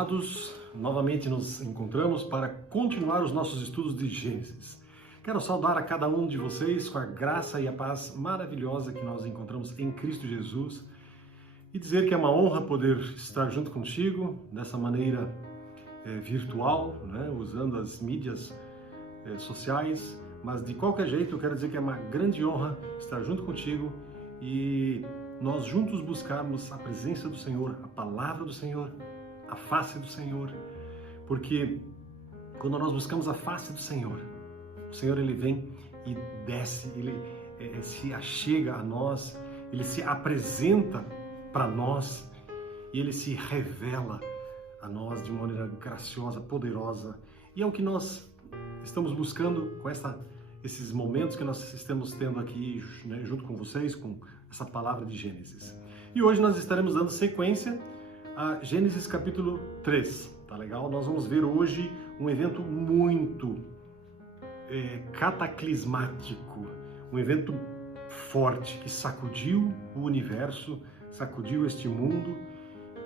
Amados, novamente nos encontramos para continuar os nossos estudos de Gênesis. Quero saudar a cada um de vocês com a graça e a paz maravilhosa que nós encontramos em Cristo Jesus e dizer que é uma honra poder estar junto contigo dessa maneira virtual, né, usando as mídias sociais, mas de qualquer jeito eu quero dizer que é uma grande honra estar junto contigo e nós juntos buscarmos a presença do Senhor, a palavra do Senhor, a face do Senhor, porque quando nós buscamos a face do Senhor, o Senhor ele vem e desce, ele se achega a nós, ele se apresenta para nós e ele se revela a nós de uma maneira graciosa, poderosa, e é o que nós estamos buscando com esses momentos que nós estamos tendo aqui, né, junto com vocês, com essa palavra de Gênesis. E hoje nós estaremos dando sequência a Gênesis capítulo 3, tá legal? Nós vamos ver hoje um evento muito cataclismático, um evento forte que sacudiu o universo, sacudiu este mundo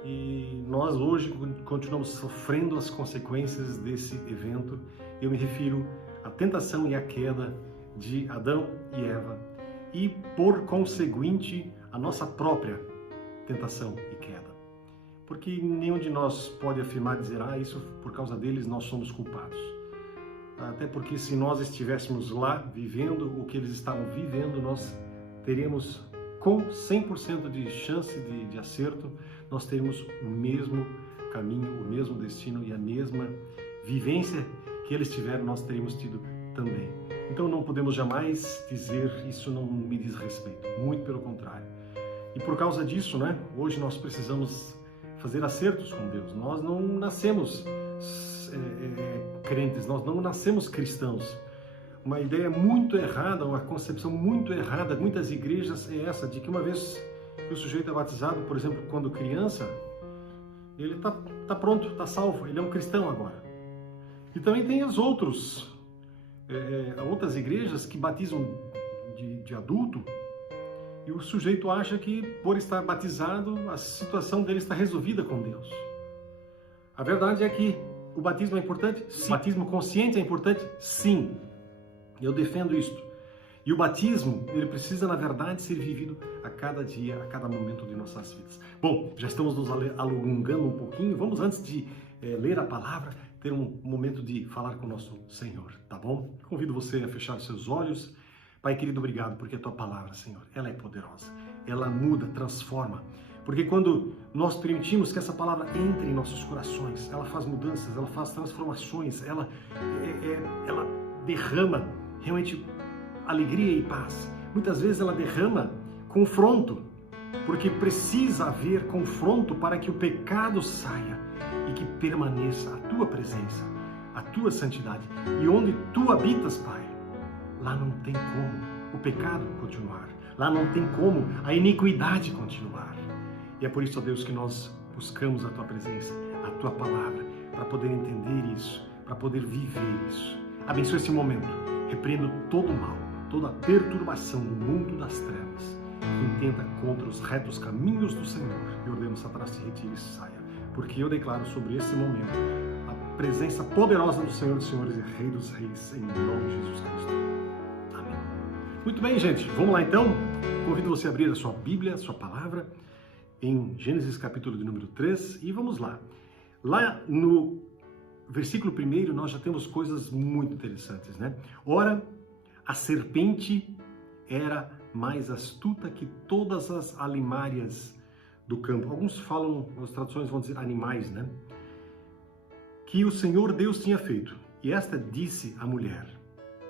e nós hoje continuamos sofrendo as consequências desse evento. Eu me refiro à tentação e à queda de Adão e Eva e, por conseguinte, a nossa própria tentação e queda. Porque nenhum de nós pode afirmar, dizer, isso por causa deles nós somos culpados. Até porque se nós estivéssemos lá vivendo o que eles estavam vivendo, nós teríamos com 100% de chance de acerto, nós teríamos o mesmo caminho, o mesmo destino e a mesma vivência que eles tiveram, nós teríamos tido também. Então não podemos jamais dizer isso não me diz respeito, muito pelo contrário. E por causa disso, né, hoje nós precisamos fazer acertos com Deus. Nós não nascemos crentes, nós não nascemos cristãos. Uma ideia muito errada, uma concepção muito errada, muitas igrejas é essa, de que uma vez que o sujeito é batizado, por exemplo, quando criança, ele tá pronto, tá salvo, ele é um cristão agora. E também tem as outras igrejas que batizam de adulto e o sujeito acha que por estar batizado a situação dele está resolvida com Deus. A verdade é que o batismo é importante? Sim. O batismo consciente é importante? Sim. Eu defendo isto. E o batismo, ele precisa, na verdade, ser vivido a cada dia, a cada momento de nossas vidas. Bom, já estamos nos alongando um pouquinho. Vamos, antes de ler a palavra, ter um momento de falar com o nosso Senhor, tá bom? Convido você a fechar seus olhos. Pai querido, obrigado, porque a tua palavra, Senhor, ela é poderosa. Ela muda, transforma. Porque quando nós permitimos que essa palavra entre em nossos corações, ela faz mudanças, ela faz transformações, ela derrama realmente alegria e paz. Muitas vezes ela derrama confronto, porque precisa haver confronto para que o pecado saia e que permaneça a tua presença, a tua santidade. E onde tu habitas, Pai, lá não tem como o pecado continuar, lá não tem como a iniquidade continuar. E é por isso, ó Deus, que nós buscamos a tua presença, a tua palavra, para poder entender isso, para poder viver isso. Abençoe esse momento, repreendo todo o mal, toda a perturbação do mundo das trevas, que intenta contra os retos caminhos do Senhor, e ordeno Satanás se retire e saia, porque eu declaro sobre esse momento a presença poderosa do Senhor dos Senhores e Rei dos Reis, em nome de Jesus Cristo. Amém. Muito bem, gente, vamos lá então. Convido você a abrir a sua Bíblia, a sua palavra, em Gênesis capítulo de número 3, e vamos lá. Lá no versículo 1, nós já temos coisas muito interessantes, né? Ora, a serpente era mais astuta que todas as alimárias do campo. Alguns falam, as traduções vão dizer animais, né? Que o Senhor Deus tinha feito. E esta disse à mulher,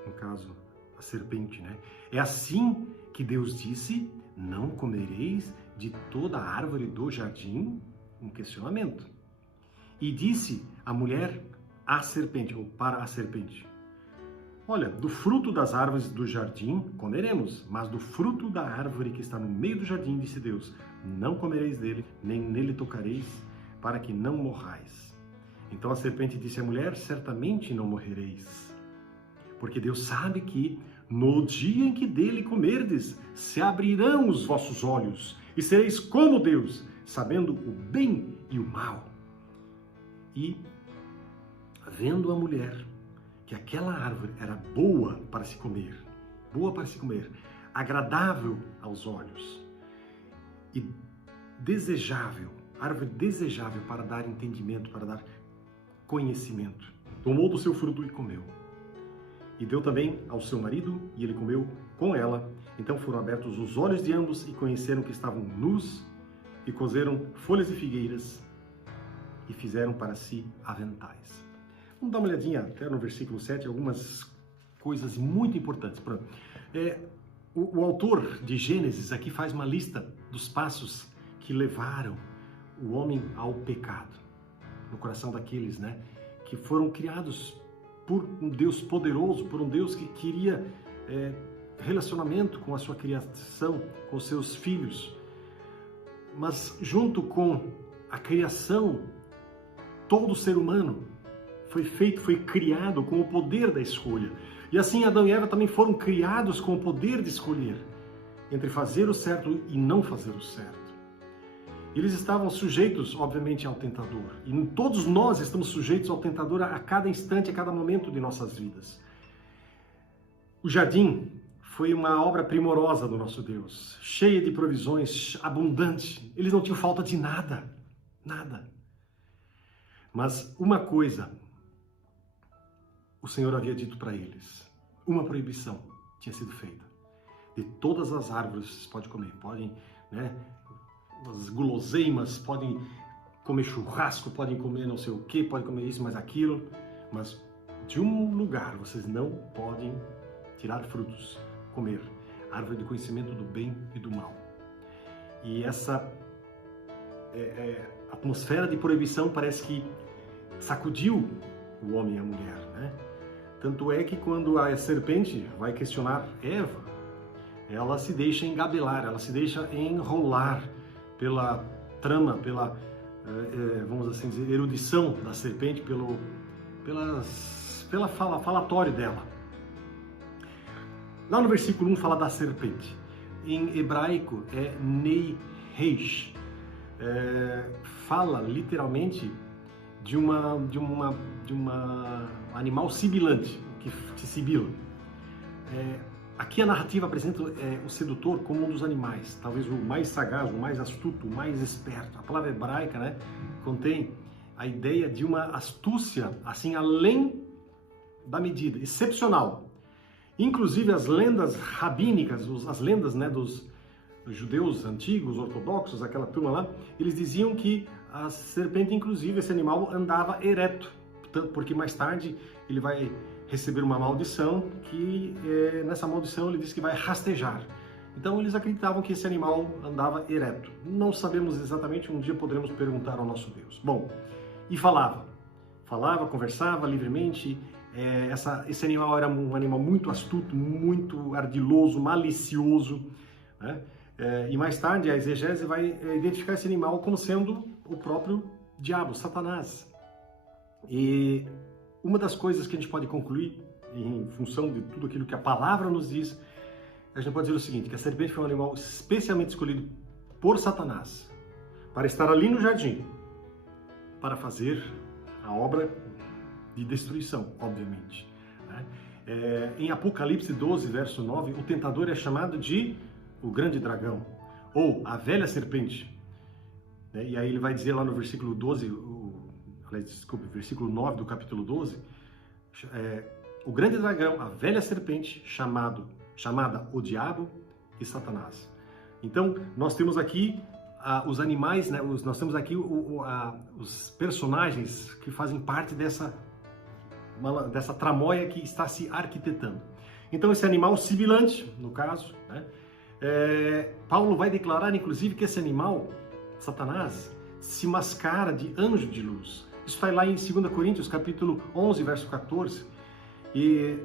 no caso, a serpente, né? É assim que Deus disse, não comereis de toda a árvore do jardim? Um questionamento. E disse a mulher à serpente, ou para a serpente, olha, do fruto das árvores do jardim comeremos, mas do fruto da árvore que está no meio do jardim, disse Deus, não comereis dele, nem nele tocareis, para que não morrais. Então a serpente disse à mulher, certamente não morrereis, porque Deus sabe que no dia em que dele comerdes, se abrirão os vossos olhos, e sereis como Deus, sabendo o bem e o mal. E, vendo a mulher que aquela árvore era boa para se comer, agradável aos olhos e desejável, árvore desejável para dar entendimento, para dar conhecimento, tomou do seu fruto e comeu. E deu também ao seu marido, e ele comeu com ela. Então foram abertos os olhos de ambos e conheceram que estavam nus, e cozeram folhas de figueiras e fizeram para si aventais. Vamos dar uma olhadinha até no versículo 7, algumas coisas muito importantes. O autor de Gênesis aqui faz uma lista dos passos que levaram o homem ao pecado no coração daqueles, né, que foram criados por um Deus poderoso, por um Deus que queria relacionamento com a sua criação, com os seus filhos. Mas junto com a criação, todo ser humano foi criado com o poder da escolha. E assim Adão e Eva também foram criados com o poder de escolher entre fazer o certo e não fazer o certo. Eles estavam sujeitos, obviamente, ao tentador. E todos nós estamos sujeitos ao tentador a cada instante, a cada momento de nossas vidas. O jardim foi uma obra primorosa do nosso Deus, cheia de provisões, abundante. Eles não tinham falta de nada, nada. Mas uma coisa, o Senhor havia dito para eles, uma proibição tinha sido feita. De todas as árvores vocês podem comer, podem, né? As guloseimas, podem comer churrasco, podem comer não sei o que, podem comer isso, mas aquilo, mas de um lugar vocês não podem tirar frutos, comer, árvore de conhecimento do bem e do mal. E essa atmosfera de proibição parece que sacudiu o homem e a mulher, né? Tanto é que quando a serpente vai questionar Eva, ela se deixa engabelar, ela se deixa enrolar pela trama, pela, vamos assim dizer, erudição da serpente, pela falatório dela. Lá no versículo 1 fala da serpente. Em hebraico é Nei-Reish. Fala literalmente de um animal sibilante, que sibila. Aqui a narrativa apresenta o sedutor como um dos animais, talvez o mais sagaz, o mais astuto, o mais esperto. A palavra hebraica, né, contém a ideia de uma astúcia, assim, além da medida, excepcional. Inclusive as lendas rabínicas, as lendas, né, dos judeus antigos, ortodoxos, aquela turma lá, eles diziam que a serpente, inclusive, esse animal andava ereto, porque mais tarde ele vai receber uma maldição, que nessa maldição ele diz que vai rastejar. Então eles acreditavam que esse animal andava ereto. Não sabemos exatamente, um dia poderemos perguntar ao nosso Deus. Bom, e falava, conversava livremente. Esse animal era um animal muito astuto, muito ardiloso, malicioso, né? E mais tarde a exegese vai identificar esse animal como sendo o próprio diabo, Satanás. E uma das coisas que a gente pode concluir, em função de tudo aquilo que a palavra nos diz, a gente pode dizer o seguinte, que a serpente foi um animal especialmente escolhido por Satanás, para estar ali no jardim, para fazer a obra de destruição, obviamente. Em Apocalipse 12, verso 9, o tentador é chamado de o grande dragão, ou a velha serpente. E aí ele vai dizer lá no versículo 12, versículo 9 do capítulo 12, o grande dragão, a velha serpente, chamada o diabo e Satanás. Então, nós temos aqui os animais, né? Nós temos aqui os personagens que fazem parte dessa tramóia que está se arquitetando. Então, esse animal sibilante, no caso, né? Paulo vai declarar, inclusive, que esse animal, Satanás, se mascara de anjo de luz. Isso está lá em 2 Coríntios, capítulo 11, verso 14. E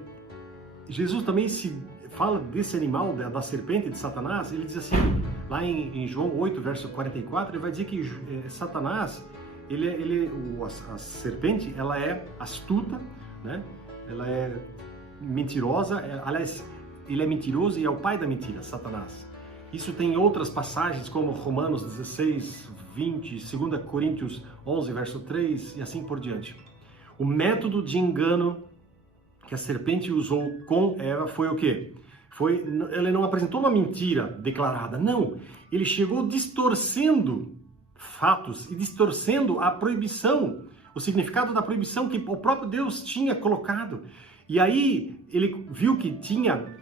Jesus também se fala desse animal, da serpente, de Satanás. Ele diz assim, lá em João 8, verso 44, ele vai dizer que Satanás, a serpente, ela é astuta, né? Ela é mentirosa, aliás, ele é mentiroso e é o pai da mentira, Satanás. Isso tem outras passagens como Romanos 16, 20, 2 Coríntios 11, verso 3 e assim por diante. O método de engano que a serpente usou com Eva foi o quê? Ele não apresentou uma mentira declarada, não. Ele chegou distorcendo fatos e distorcendo a proibição, o significado da proibição que o próprio Deus tinha colocado. E aí ele viu que tinha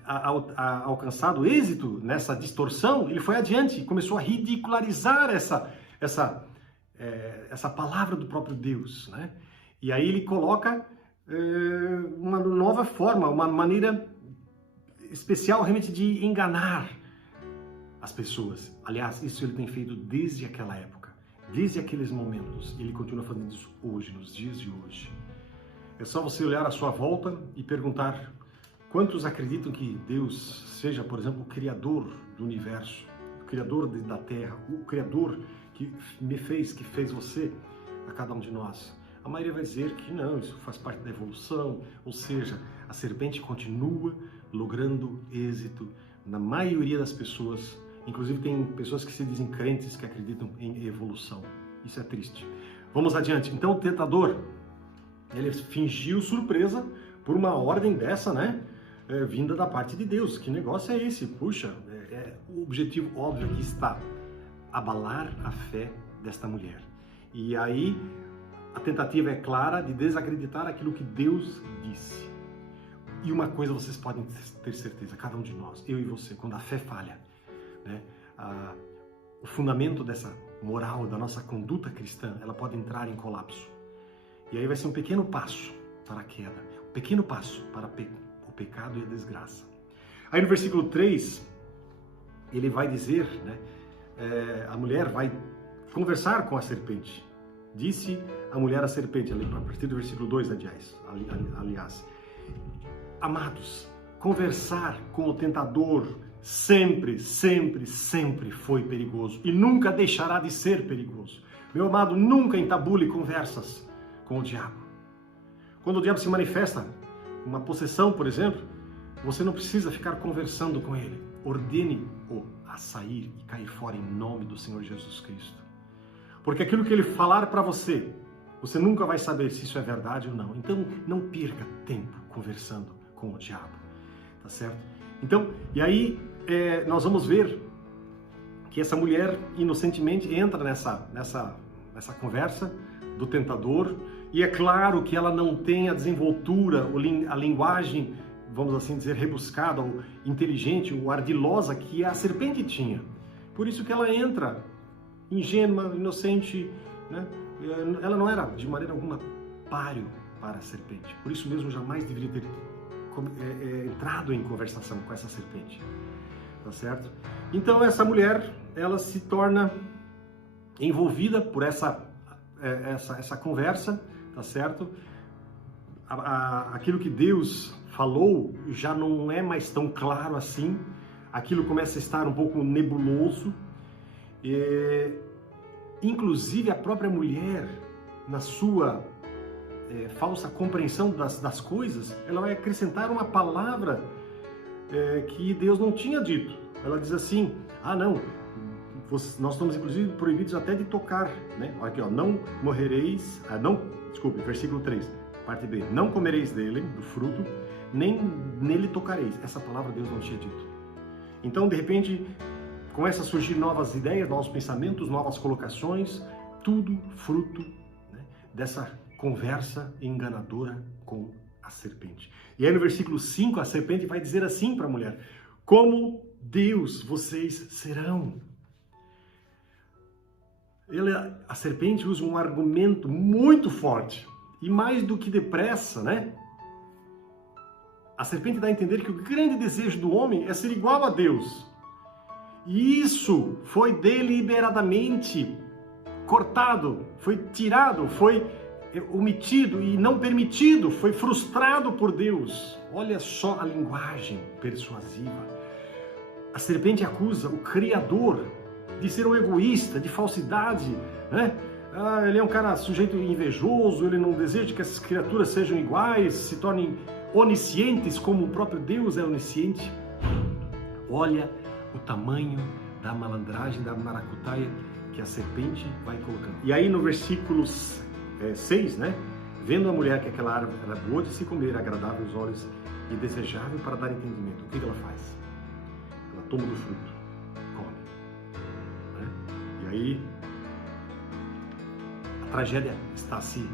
alcançado êxito nessa distorção, ele foi adiante e começou a ridicularizar essa palavra do próprio Deus, né? E aí ele coloca uma nova forma, uma maneira especial realmente de enganar as pessoas. Aliás, isso ele tem feito desde aquela época, desde aqueles momentos. Ele continua fazendo isso hoje, nos dias de hoje. É só você olhar à sua volta e perguntar quantos acreditam que Deus seja, por exemplo, o Criador do universo, o Criador da Terra, o Criador que me fez, que fez você, a cada um de nós. A maioria vai dizer que não, isso faz parte da evolução, ou seja, a serpente continua logrando êxito na maioria das pessoas. Inclusive tem pessoas que se dizem crentes que acreditam em evolução. Isso é triste. Vamos adiante. Então o tentador, ele fingiu surpresa por uma ordem dessa, né? Vinda da parte de Deus. Que negócio é esse? Puxa, o objetivo óbvio aqui está abalar a fé desta mulher. E aí a tentativa é clara de desacreditar aquilo que Deus disse. E uma coisa vocês podem ter certeza, cada um de nós, eu e você, quando a fé falha, né? O fundamento dessa moral, da nossa conduta cristã, ela pode entrar em colapso. E aí vai ser um pequeno passo para a queda, um pequeno passo para o pecado e a desgraça. Aí no versículo 3, ele vai dizer, né, a mulher vai conversar com a serpente. Disse a mulher à serpente, a partir do versículo 2, aliás. Amados, conversar com o tentador sempre, sempre, sempre foi perigoso e nunca deixará de ser perigoso. Meu amado, nunca entabule conversas com o diabo. Quando o diabo se manifesta, uma possessão, por exemplo, você não precisa ficar conversando com ele. Ordene-o a sair e cair fora em nome do Senhor Jesus Cristo. Porque aquilo que ele falar para você, você nunca vai saber se isso é verdade ou não. Então, não perca tempo conversando com o diabo. Tá certo? Então, e aí nós vamos ver que essa mulher inocentemente entra nessa conversa do tentador, e é claro que ela não tem a desenvoltura, a linguagem, vamos assim dizer, rebuscada, ou inteligente, ou ardilosa que a serpente tinha. Por isso que ela entra ingênua, inocente, né? Ela não era de maneira alguma páreo para a serpente. Por isso mesmo jamais deveria ter entrado em conversação com essa serpente. Tá certo? Então essa mulher, ela se torna envolvida por essa conversa, tá certo? Aquilo que Deus falou já não é mais tão claro assim, aquilo começa a estar um pouco nebuloso, inclusive a própria mulher, na sua falsa compreensão das coisas, ela vai acrescentar uma palavra que Deus não tinha dito. Ela diz assim, não, nós estamos inclusive proibidos até de tocar, né? Aqui, ó, não morrereis, versículo 3, parte B, não comereis dele, do fruto, nem nele tocareis. Essa palavra Deus não tinha dito. Então, de repente, começa a surgir novas ideias, novos pensamentos, novas colocações, tudo fruto, né, dessa conversa enganadora com a serpente. E aí no versículo 5, a serpente vai dizer assim para a mulher, como Deus vocês serão. A serpente usa um argumento muito forte, e mais do que depressa, né? A serpente dá a entender que o grande desejo do homem é ser igual a Deus. E isso foi deliberadamente cortado, foi tirado, foi omitido e não permitido, foi frustrado por Deus. Olha só a linguagem persuasiva. A serpente acusa o Criador de ser um egoísta, de falsidade, né? Ele é um cara sujeito invejoso, ele não deseja que essas criaturas sejam iguais, se tornem oniscientes como o próprio Deus é onisciente. Olha o tamanho da malandragem, da maracutaia que a serpente vai colocando. E aí no versículo 6, né? Vendo a mulher que aquela árvore era boa de se comer, agradável aos olhos e desejável para dar entendimento, o que ela faz? Ela toma do fruto, come. Né? E aí a tragédia está se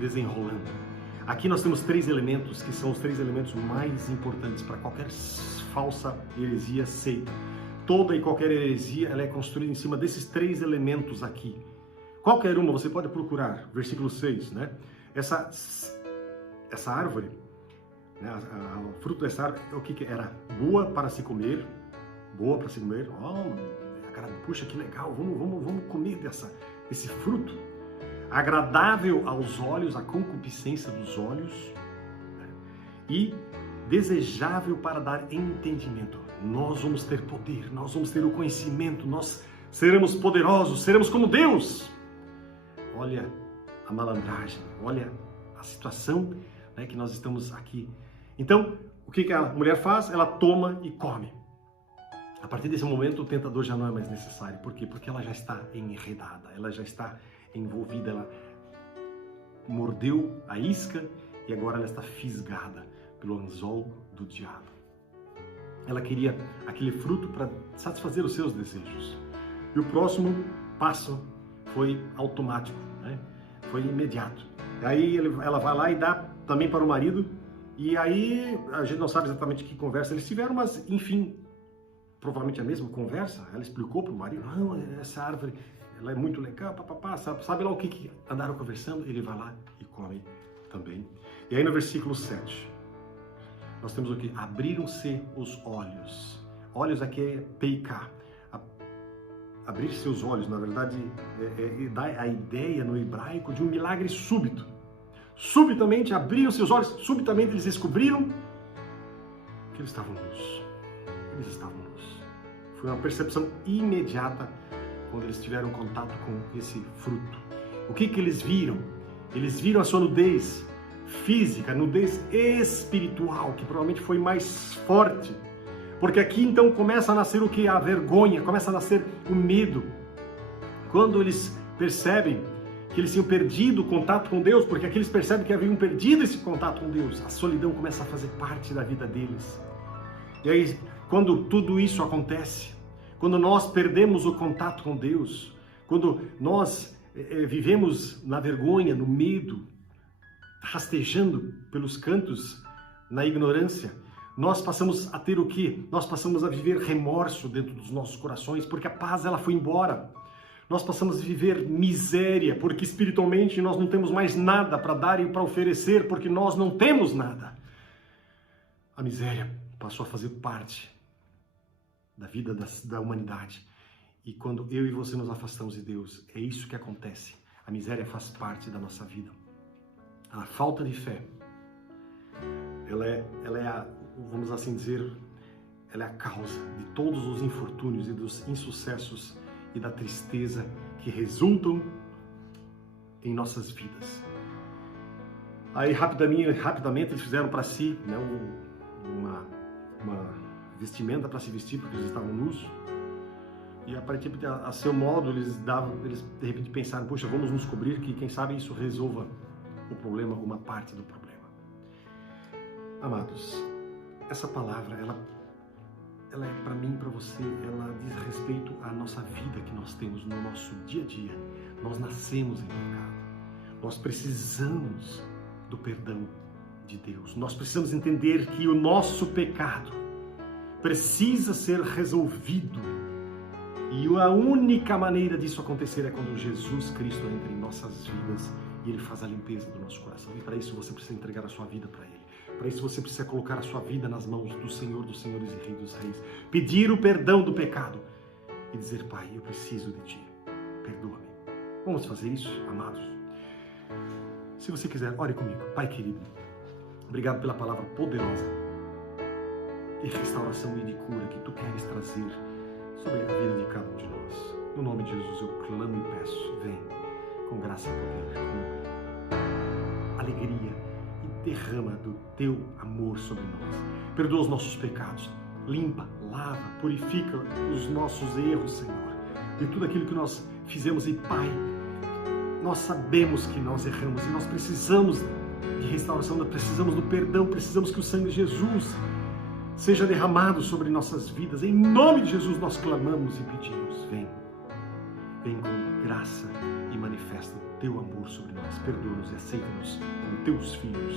desenrolando. Aqui nós temos 3 elementos que são os 3 elementos mais importantes para qualquer falsa heresia seita. Toda e qualquer heresia ela é construída em cima desses 3 elementos aqui. Qualquer uma, você pode procurar, versículo 6, né? Essa árvore, né? O fruto dessa árvore, o que era? Boa para se comer, puxa, que legal, vamos comer desse fruto. Agradável aos olhos, a concupiscência dos olhos, né? E desejável para dar entendimento. Nós vamos ter poder, nós vamos ter o conhecimento, nós seremos poderosos, seremos como Deus. Olha a malandragem, olha a situação, né, que nós estamos aqui. Então, o que a mulher faz? Ela toma e come. A partir desse momento, o tentador já não é mais necessário. Por quê? Porque ela já está enredada, ela já está envolvida, ela mordeu a isca e agora ela está fisgada pelo anzol do diabo. Ela queria aquele fruto para satisfazer os seus desejos. E o próximo passo foi automático, né? Foi imediato. Aí ela vai lá e dá também para o marido, e aí a gente não sabe exatamente que conversa eles tiveram, mas enfim, provavelmente a mesma conversa. Ela explicou para o marido, não, essa árvore ela é muito legal, papapá, sabe lá o que andaram conversando? Ele vai lá e come também. E aí no versículo 7, nós temos o que? Abriram-se os olhos. Olhos aqui é peiká. Abrir seus olhos, na verdade, dá a ideia no hebraico de um milagre súbito. Subitamente abriram seus olhos, subitamente eles descobriram que eles estavam nus. Eles estavam nus. Foi uma percepção imediata quando eles tiveram contato com esse fruto. O que eles viram? Eles viram a sua nudez física, nudez espiritual, que provavelmente foi mais forte. Porque aqui então começa a nascer o que? A vergonha, começa a nascer o medo. Quando eles percebem que eles tinham perdido o contato com Deus, porque aqui eles percebem que haviam perdido esse contato com Deus, a solidão começa a fazer parte da vida deles. E aí, quando tudo isso acontece, quando nós perdemos o contato com Deus, quando nós vivemos na vergonha, no medo, rastejando pelos cantos, na ignorância, nós passamos a ter o quê? Nós passamos a viver remorso dentro dos nossos corações, porque a paz ela foi embora. Nós passamos a viver miséria, porque espiritualmente nós não temos mais nada para dar e para oferecer, porque nós não temos nada. A miséria passou a fazer parte da vida da humanidade. E quando eu e você nos afastamos de Deus, é isso que acontece. A miséria faz parte da nossa vida. A falta de fé, ela é a, vamos assim dizer, ela é a causa de todos os infortúnios e dos insucessos e da tristeza que resultam em nossas vidas. Aí rapidamente eles fizeram para si, né, uma vestimenta para se vestir, porque eles estavam nus. E aparentemente a seu modo eles de repente pensaram, poxa, vamos nos cobrir, que quem sabe isso resolva o problema, uma parte do problema. Amados, essa palavra, ela é para mim e para você, ela diz respeito à nossa vida que nós temos no nosso dia a dia. Nós nascemos em pecado. Nós precisamos do perdão de Deus. Nós precisamos entender que o nosso pecado precisa ser resolvido. E a única maneira disso acontecer é quando Jesus Cristo entra em nossas vidas e Ele faz a limpeza do nosso coração. E para isso você precisa entregar a sua vida para Ele. Para isso você precisa colocar a sua vida nas mãos do Senhor dos Senhores e Rei dos Reis. Pedir o perdão do pecado e dizer, Pai, eu preciso de Ti. Perdoa-me. Vamos fazer isso, amados? Se você quiser, ore comigo. Pai querido, obrigado pela palavra poderosa de restauração e de cura que Tu queres trazer sobre a vida de cada um de nós. No nome de Jesus eu clamo e peço, vem com graça e poder, com alegria, e derrama do Teu amor sobre nós. Perdoa os nossos pecados, limpa, lava, purifica os nossos erros, Senhor, de tudo aquilo que nós fizemos. E Pai, nós sabemos que nós erramos e nós precisamos de restauração, nós precisamos do perdão, precisamos que o sangue de Jesus seja derramado sobre nossas vidas. Em nome de Jesus nós clamamos e pedimos, vem com graça e manifesta o teu amor sobre nós, perdoa-nos e aceita-nos como teus filhos,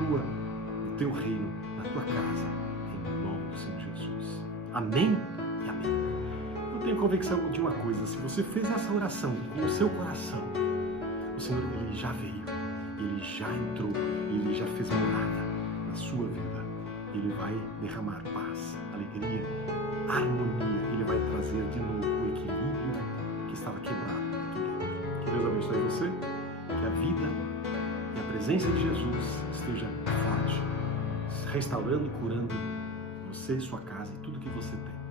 no teu reino, na tua casa, em nome do Senhor Jesus. Amém e amém. Eu tenho convicção de uma coisa: se você fez essa oração com o seu coração, o Senhor, Ele já veio, Ele já entrou, Ele já fez morada na sua vida. Ele vai derramar paz, alegria, harmonia. Ele vai trazer de novo o equilíbrio que estava quebrado aqui dentro. Que Deus abençoe você, que a vida e a presença de Jesus esteja forte, restaurando e curando você, sua casa e tudo que você tem.